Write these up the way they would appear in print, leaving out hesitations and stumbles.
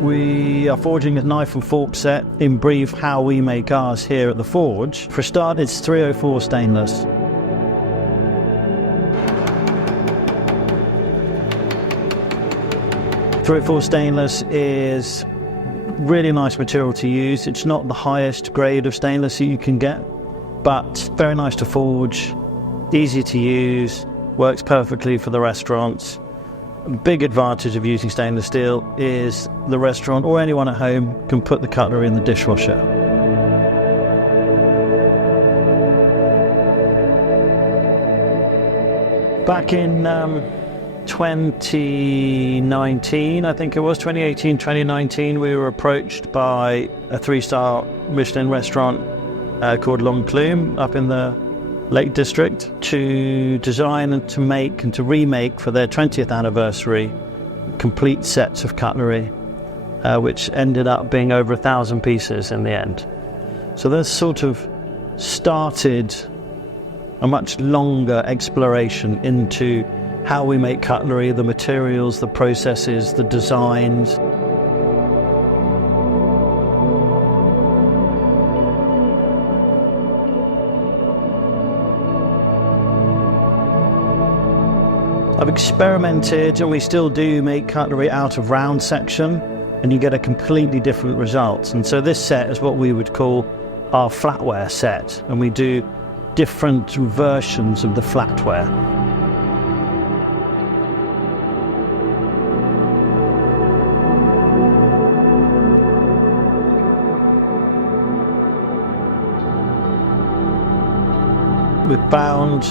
We are forging a knife and fork set. In brief, how we make ours here at the forge. For a start, it's 304 stainless. .304 stainless is really nice material to use. It's not the highest grade of stainless that you can get, but very nice to forge, easy to use, works perfectly for the restaurants. A big advantage of using stainless steel is the restaurant or anyone at home can put the cutlery in the dishwasher. Back in 2019, I think it was 2018, 2019, we were approached by a 3-star Michelin restaurant called L'Enclume up in the Lake District to design and to make and to remake for their 20th anniversary complete sets of cutlery, which ended up being over 1,000 pieces in the end. So this sort of started a much longer exploration into how we make cutlery, the materials, the processes, the designs. I've experimented, and we still do make cutlery out of round section, and you get a completely different result. And so this set is what we would call our flatware set, and we do different versions of the flatware. With bound,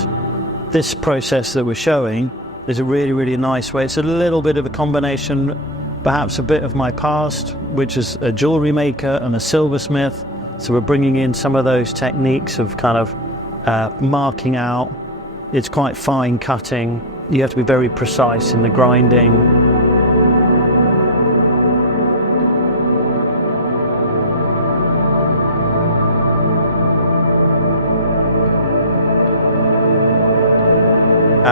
this process that we're showing is a really, really nice way. It's a little bit of a combination, perhaps a bit of my past, which is a jewellery maker and a silversmith. So we're bringing in some of those techniques of kind of marking out. It's quite fine cutting. You have to be very precise in the grinding.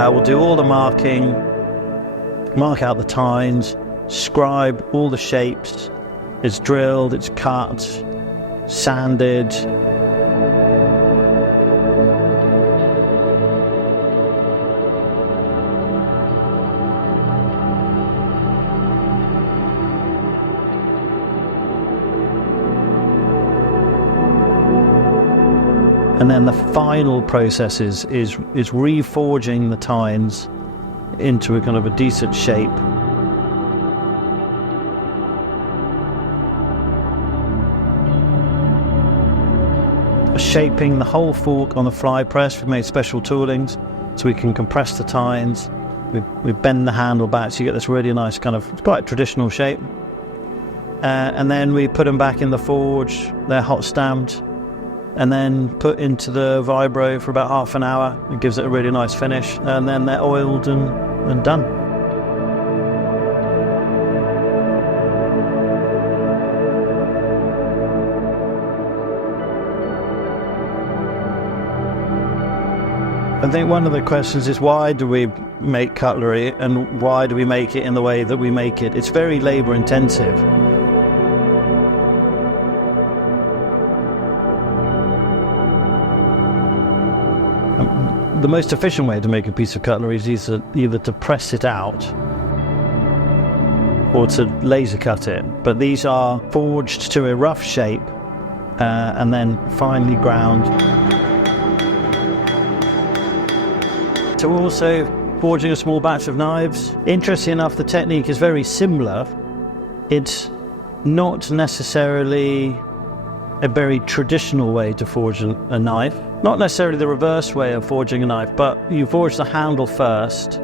We'll do all the marking, mark out the tines, scribe all the shapes. It's drilled, it's cut, sanded. And then the final process is reforging the tines into a kind of a decent shape. Shaping the whole fork on the fly press. We've made special toolings so we can compress the tines. We bend the handle back so you get this really nice kind of quite traditional shape. And then we put them back in the forge. They're hot stamped. And then put into the vibro for about half an hour. It gives it a really nice finish, and then they're oiled and done. I think one of the questions is, why do we make cutlery, and why do we make it in the way that we make it? It's very labor intensive. The most efficient way to make a piece of cutlery is either to press it out or to laser cut it. But these are forged to a rough shape and then finely ground. So we're also forging a small batch of knives. Interesting enough, the technique is very similar. It's not necessarily a very traditional way to forge a knife. Not necessarily the reverse way of forging a knife, but you forge the handle first,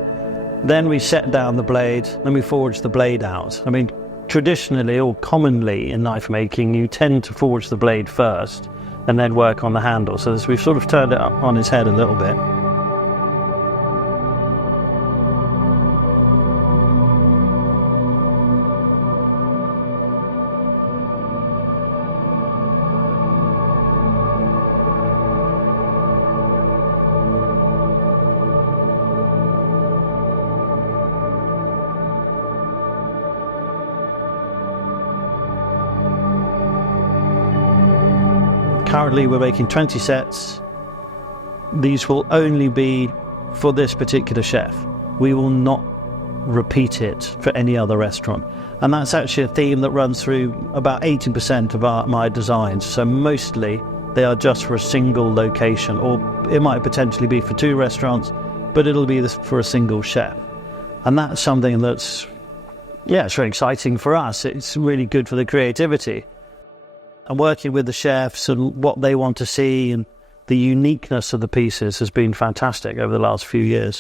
then we set down the blade, then we forge the blade out. I mean, traditionally or commonly in knife making, you tend to forge the blade first and then work on the handle. So we've sort of turned it on its head a little bit. Currently we're making 20 sets. These will only be for this particular chef. We will not repeat it for any other restaurant. And that's actually a theme that runs through about 80% of my designs. So mostly they are just for a single location, or it might potentially be for 2 restaurants, but it'll be for a single chef. And that's something that's, it's very exciting for us. It's really good for the creativity. And working with the chefs and what they want to see and the uniqueness of the pieces has been fantastic over the last few years.